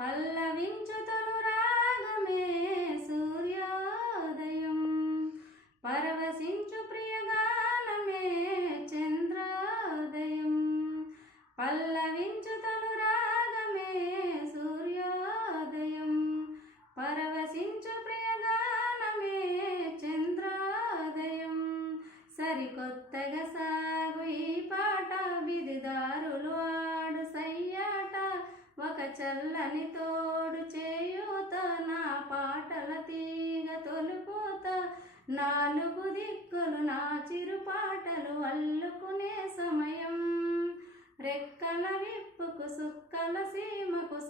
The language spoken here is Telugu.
పల్లవించు తొలి రాగమే సూర్యోదయం, పరవశించు ప్రియగానమే చంద్రోదయం. పల్లవించు తొలి రాగమే సూర్యోదయం, పరవశించు ప్రియగానమే చంద్రోదయం. సరికొత్తగా సాగు ఈ పాట, విధిదారులు ఆడు సయ్యాట, ఒక చల్లని తోడు చేయూత, నా పాటల తీగ తొలుపూత. నాలుగు దిక్కులు నా చిరు పాటలు అల్లుకునే సమయం, రెక్కల విప్పుకు సుక్కల సీమకు